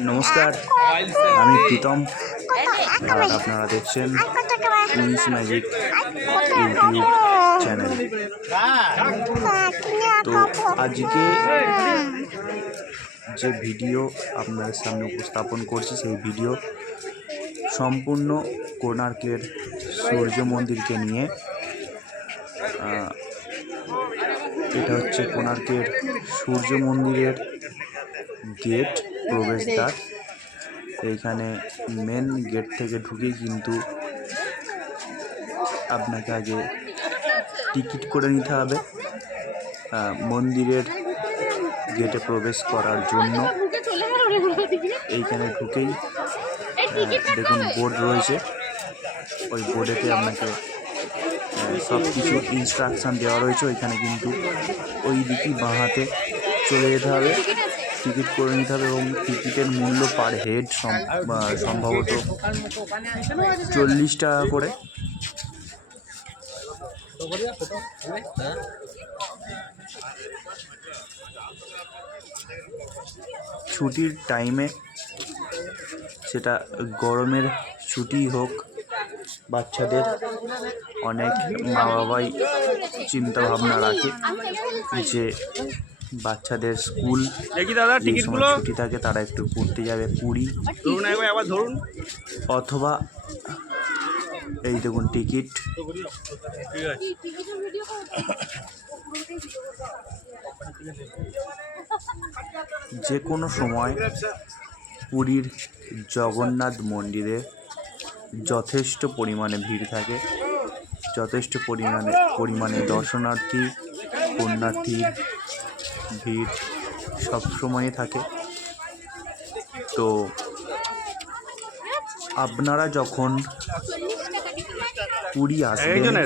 নমস্কার, আমি প্রীতম আর আপনারা দেখছেন কুইন্স ম্যাজিক ইউটিউব চ্যানেল। তো আজকে যে ভিডিও আপনাদের সামনে উপস্থাপন করছি সেই ভিডিও সম্পূর্ণ কোণার্কের সূর্য মন্দিরকে নিয়ে। এটা হচ্ছে কোণার্কের সূর্য মন্দিরের গেট, প্রবেশদ্বার। এইখানে মেন গেট থেকে ঢুকেই কিন্তু আপনাকে আগে টিকিট করে নিতে হবে মন্দিরের গেটে প্রবেশ করার জন্য। এইখানে ঢুকেই দেখুন বোর্ড রয়েছে, ওই বোর্ডেতে আপনাকে সব কিছু ইনস্ট্রাকশান দেওয়া রয়েছে। ওইখানে কিন্তু ওই দিকই বাঁ হাতে চলে যেতে হবে, টিকিট করে নিতে হবে এবং টিকিটের মূল্য পার হেড সম্ভবত 40 টাকা করে। ছুটির টাইমে, সেটা গরমের ছুটি হোক, বাচ্চাদের অনেক মা বাবাই চিন্তা ভাবনা রাখে যে বাচ্চাদের স্কুল ছুটি থাকে, তারা একটু ঘুরতে যাবে পুরী, অথবা এই দেখুন টিকিট। যে কোনো সময় পুরীর জগন্নাথ মন্দিরে যথেষ্ট পরিমাণে ভিড় থাকে, যথেষ্ট পরিমাণে দর্শনার্থী পুণ্যার্থীর ভিড় সবসময় থাকে। তো আপনারা যখন পুরী আসবেন,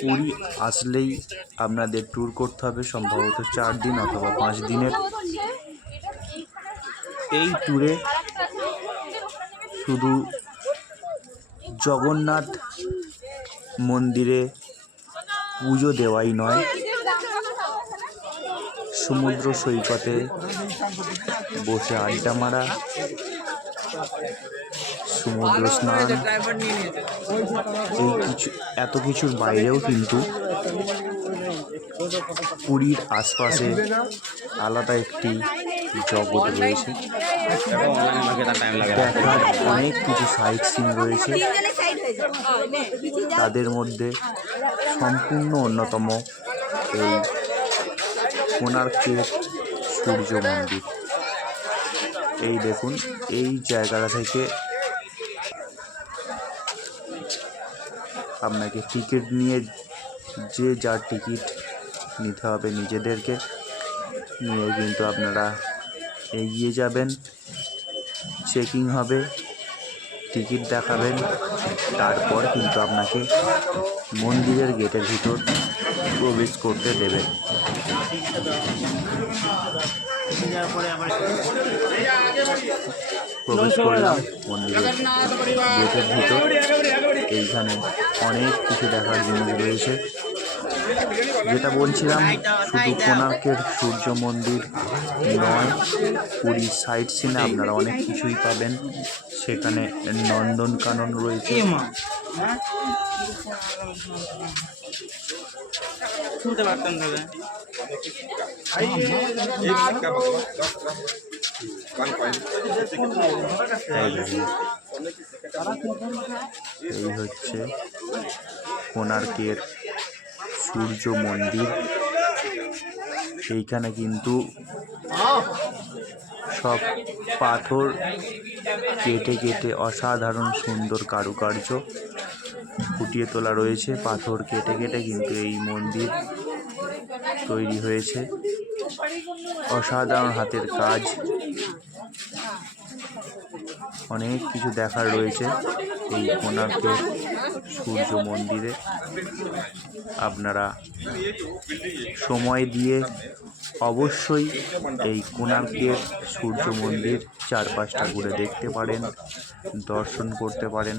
পুরী আসলেই আপনাদের ট্যুর করতে হবে সম্ভবত 4 দিন অথবা 5 দিনের। এই ট্যুরে শুধু জগন্নাথ মন্দিরে পুজো দেওয়াই নয়, সমুদ্র সৈকতে বসে আড্ডা মারা, সমুদ্র স্নান, এত কিছুর বাইরেও কিন্তু পুরীর আশপাশে আলাদা একটি জগৎ রয়েছে। দেখার অনেক কিছু সাইট সিন রয়েছে, তাদের মধ্যে সম্পূর্ণ অন্যতম এই কোণার্কের সূর্য মন্দির। এই দেখুন, এই জায়গাটা থেকে আপনাকে টিকিট নিয়ে, যে যার টিকিট নিতে হবে নিজেদেরকে নিয়ে, কিন্তু আপনারা এগিয়ে যাবেন, চেকিং হবে, টিকিট দেখাবেন, তারপর কিন্তু আপনাকে মন্দিরের গেটের ভিতর প্রবেশ করতে দেবে। প্রবেশ করলাম মন্দিরের গেটের ভিতর। এইখানে অনেক কিছু দেখার জিনিস রয়েছে। যেটা বলছিলাম, শুধু কোণার্কের সূর্য মন্দির নয়, পুরীর সাইট সিনে আপনারা অনেক কিছুই পাবেন। সেখানে নন্দনকানন রয়েছে, এই হচ্ছে কোণার্কের সূর্য মন্দির। এইখানে কিন্তু সব পাথর কেটে কেটে অসাধারণ সুন্দর কারুকার্য ফুটিয়ে তোলা রয়েছে। পাথর কেটে কেটে কিন্তু এই মন্দির তৈরি হয়েছে, অসাধারণ হাতের কাজ। অনেক কিছু দেখার রয়েছে এই কোণার্কের সূর্য মন্দিরে। আপনারা সময় দিয়ে অবশ্যই এই কোণার্কের সূর্য মন্দির চারপাশটা ঘুরে দেখতে পারেন, দর্শন করতে পারেন।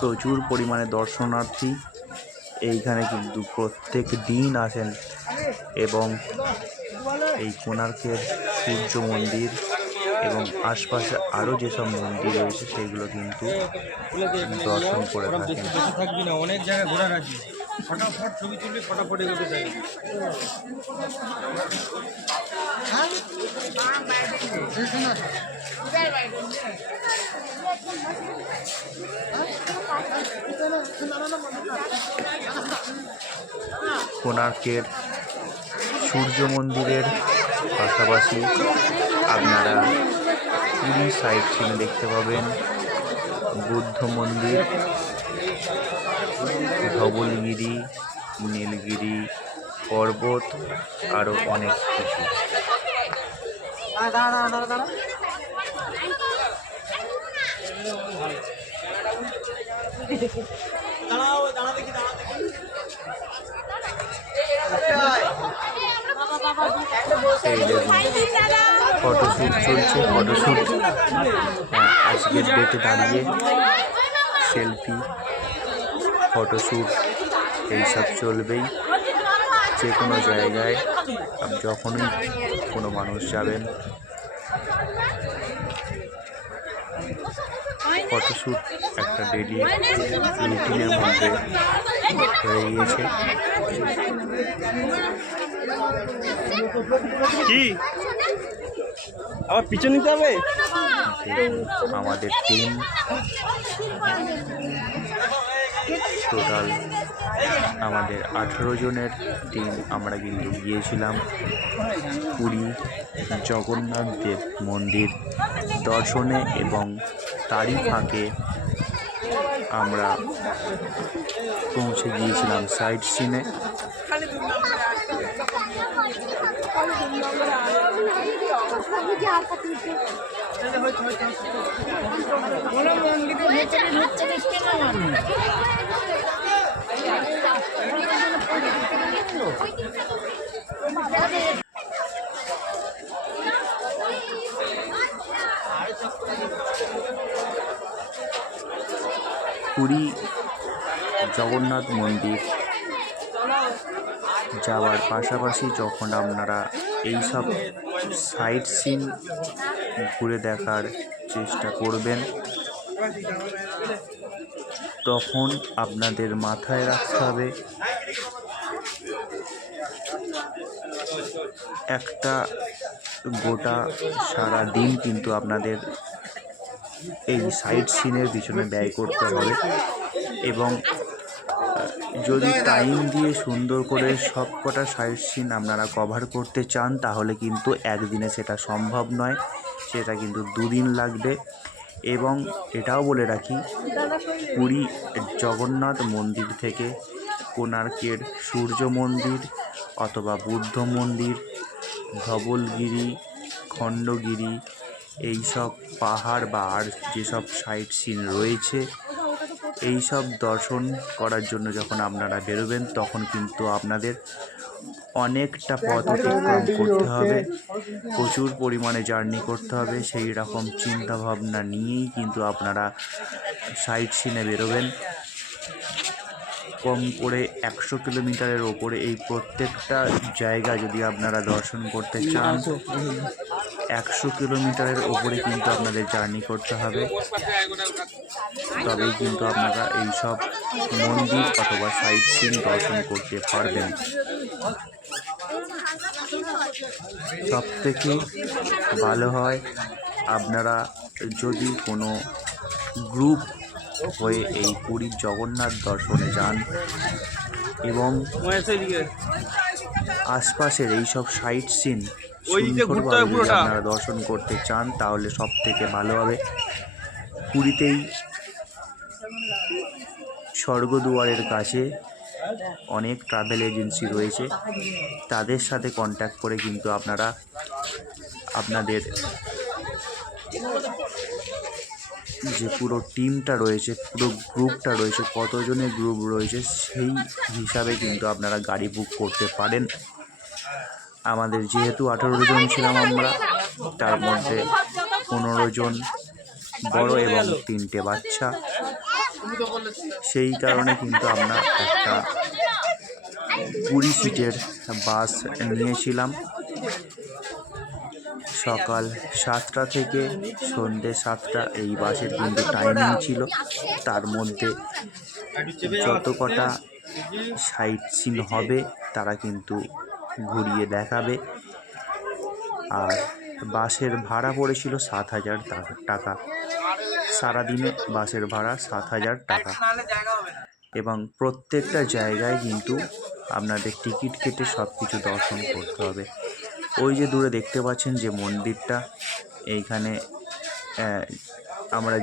প্রচুর পরিমাণে দর্শনার্থী এইখানে কিন্তু প্রত্যেক দিন আসেন এবং এই কোণার্কের সূর্য মন্দির এবং আশপাশে আরও যেসব মন্দির রয়েছে সেগুলো কিন্তু দর্শন করে থাকেন। থাকবি না, অনেক জায়গায় ঘোরার আছে, ফটাফট ছবি তুললে ফটাফট এগোতে চাই। কোণার্কের সূর্য মন্দিরের পাশাপাশি আপনারা পুরী সাইড সিনে দেখতে পাবেন বুদ্ধ মন্দির, ধবলগিরি, নীলগিরি পর্বত, আরও অনেক কিছু। ফটোশ্যুট চলছে, ফটোশ্যুট আজকের ডেটে দাঁড়িয়ে সেলফি, ফটোশ্যুট এইসব চলবেই। যে কোনো জায়গায় যখনই কোনো মানুষ যাবেন ফটোশ্যুট একটা ডেলি রুটিনের মধ্যে হয়ে গিয়েছে। কি আবার পিছনে নিতে হবে? আমাদের টিম টোটাল আমাদের 18 জনের টিম আমরা কিন্তু গিয়েছিলাম পুরী জগন্নাথ দেব মন্দির দর্শনে এবং তারই ফাঁকে আমরা পৌঁছে গিয়েছিলাম সাইট সিনে। পুরী জগন্নাথ মন্দির যাওয়ার পাশাপাশি যখন আপনারা এইসব সাইট সিন ঘুরে দেখার চেষ্টা করবেন তখন আপনাদের মাথায় রাখতে হবে একটা গোটা সারা দিন কিন্তু আপনাদের এই সাইট সিনের পিছনে ব্যয় করতে হবে এবং যদি টাইম দিয়ে সুন্দর করে সব কটা সাইট সিন আপনারা কভার করতে চান তাহলে কিন্তু একদিনে সেটা সম্ভব নয়, সেটা কিন্তু 2 দিন লাগবে। এবং এটাও বলে রাখি পুরী জগন্নাথ মন্দির থেকে কোণার্কের সূর্য মন্দির অথবা বুদ্ধ মন্দির, ধবলগিরি, খণ্ডগিরি এইসব পাহাড় বা আর যেসব সাইট সিন রয়েছে এই সব দর্শন করার জন্য যখন আপনারা বেরোবেন তখন কিন্তু আপনাদের অনেকটা পথ অতিক্রম করতে হবে, প্রচুর পরিমাণে জার্নি করতে হবে। সেই রকম চিন্তাভাবনা নিয়েই কিন্তু আপনারা সাইট সিনে বেরোবেন। কম করে 100 কিলোমিটারের ওপরে এই প্রত্যেকটা জায়গা যদি আপনারা দর্শন করতে চান 100 কিলোমিটারের ওপরে কিন্তু আপনাদের জার্নি করতে হবে, তবেই কিন্তু আপনারা এইসব মন্দির অথবা সাইট সিন দর্শন করতে পারবেন। সবথেকে ভালো হয় আপনারা যদি কোনো গ্রুপ হয়ে এই পুরীর জগন্নাথ দর্শনে যান এবং আশপাশের এইসব সাইট সিন সুন্দরভাবে যদি আপনারা দর্শন করতে চান তাহলে সব থেকে ভালো হবে পুরীতেই স্বর্গদুয়ারের কাছে অনেক ট্রাভেল এজেন্সি রয়েছে, তাদের সাথে কন্ট্যাক্ট করে কিন্তু আপনারা আপনাদের যে পুরো টিমটা রয়েছে, পুরো গ্রুপটা রয়েছে, কতজনের গ্রুপ রয়েছে সেই হিসাবে কিন্তু আপনারা গাড়ি বুক করতে পারেন। আমাদের যেহেতু 18 জন ছিলাম আমরা, তার মধ্যে 15 জন বড় এবং 3টে বাচ্চা, সেই কারণে কিন্তু আমরা একটা 20 সিটের বাস নিয়েছিলাম। সকাল 7টা থেকে সন্ধ্যে 7টা এই বাসের কিন্তু টাইমিং ছিল। তার মধ্যে যত কটা সাইট সিন হবে তারা কিন্তু ঘুরিয়ে দেখাবে। আর বাসের ভাড়া পড়েছিল 7,000 টাকা। সারাদিনে বাসের ভাড়া 7,000 টাকা এবং প্রত্যেকটা জায়গায় কিন্তু আপনাদের টিকিট কেটে সব কিছু দর্শন করতে হবে। ওই যে দূরে দেখতে পাচ্ছেন যে মন্দিরটা, এইখানে আমরা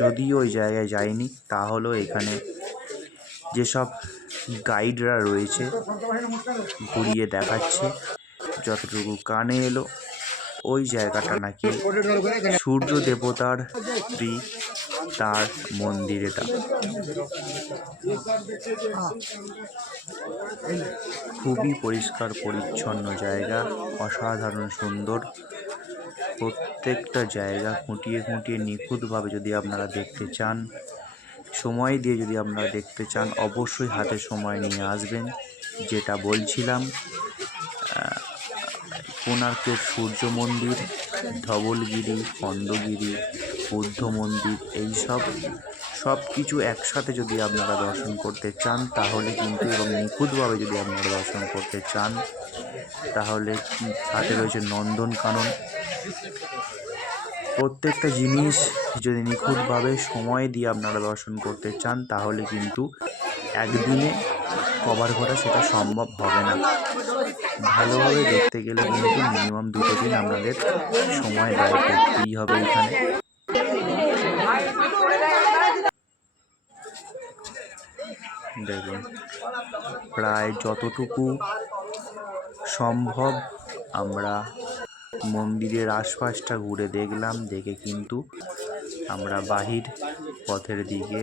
যদিও ওই জায়গায় যাইনি, তাহলেও এখানে যেসব গাইডরা রয়েছে ঘুরিয়ে দেখাচ্ছে, যতটুকু কানে এলো ওই জায়গাটা নাকি সূর্য দেবতার স্ত্রী, তার মন্দির এটা। খুবই পরিষ্কার পরিচ্ছন্ন জায়গা, অসাধারণ সুন্দর। প্রত্যেকটা জায়গা খুঁটিয়ে খুঁটিয়ে নিখুঁতভাবে যদি আপনারা দেখতে চান, সময় দিয়ে যদি আপনারা দেখতে চান, অবশ্যই হাতে সময় নিয়ে আসবেন। যেটা বলছিলাম, কোণার্কের সূর্য মন্দির, ধবলগিরি, খণ্ডগিরি, বুদ্ধ মন্দির, এই সব কিছু একসাথে যদি আপনারা দর্শন করতে চান তাহলে কিন্তু, এবং নিখুঁতভাবে যদি আপনারা দর্শন করতে চান তাহলে সাথে রয়েছে নন্দনকানন। প্রত্যেকটা জিনিস যদি নিখুঁতভাবে সময় দিয়ে আপনারা দর্শন করতে চান তাহলে কিন্তু একদিনে কভার করা সেটা সম্ভব হবে না। ভালোভাবে দেখতে গেলে কিন্তু মিনিমাম 2 দিন আপনাদের সময় ব্যয় করতেই হবে এখানে। দেখুন, প্রায় যতটুকু সম্ভব আমরা মন্দিরের আশপাশটা ঘুরে দেখলাম। দেখে কিন্তু আমরা বাহির পথের দিকে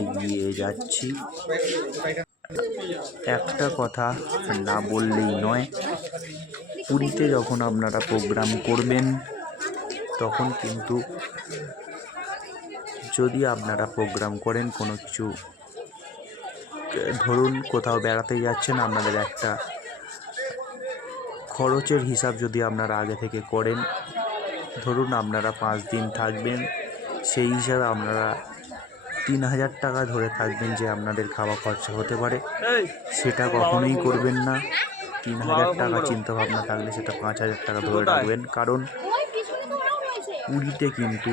এগিয়ে যাচ্ছি। একটা কথা না বললেই নয়, পুরীতে যখন আপনারা প্রোগ্রাম করবেন তখন কিন্তু, যদি আপনারা প্রোগ্রাম করেন কোনো কিছু, ধরুন কোথাও বেড়াতে যাচ্ছেন, আপনাদের একটা খরচের হিসাব যদি আপনারা আগে থেকে করেন, ধরুন আপনারা 5 দিন থাকবেন, সেই হিসাবে আপনারা 3,000 টাকা ধরে থাকবেন যে আপনাদের খাওয়া খরচা হতে পারে। সেটা কখনোই করবেন না। 3,000 টাকা চিন্তা ভাবনা থাকলে সেটা 5,000 টাকা ধরে রাখবেন। কারণ পুরীতে কিন্তু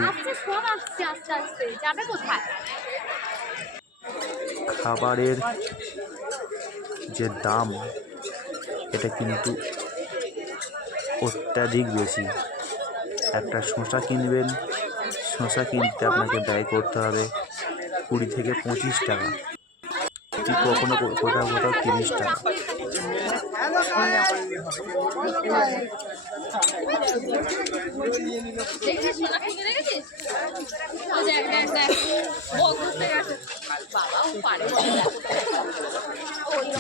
খাবারের যে দাম, এটা কিন্তু অত্যাধিক বেশি। একটা শসা কিনবেন, শসা কিনতে আপনাকে ব্যয় করতে হবে 20 থেকে 25 টাকা, কখনো কোথাও 30 টাকা।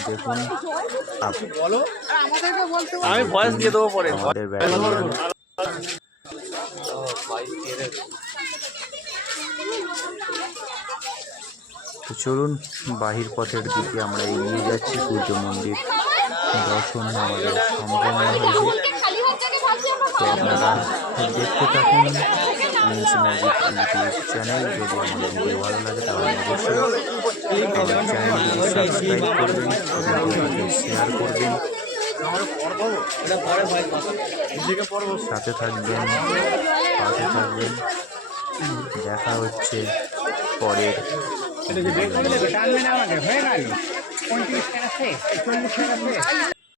দেখুন, আমি ভয়েস দিয়ে দেবো পরে। আমাদের ব্যাটালিয়ন তো চলুন, বাহির পথের দিকে আমরা এগিয়ে যাচ্ছি। সূর্য মন্দির দর্শন আমাদের সম্পন্ন হয়েছে। তো আপনারা দেখতে থাকুন প্রিন্স ম্যাজিক ইউটিউব চ্যানেল। যদি আমাদের ভিডিও ভালো লাগে তাহলে অবশ্যই আমাদের চ্যানেলটিকে সাবস্ক্রাইব করবেন, ভিডিওটিকে শেয়ার করবেন, সাথে থাকবেন, পাশে থাকবেন। দেখা হচ্ছে পরের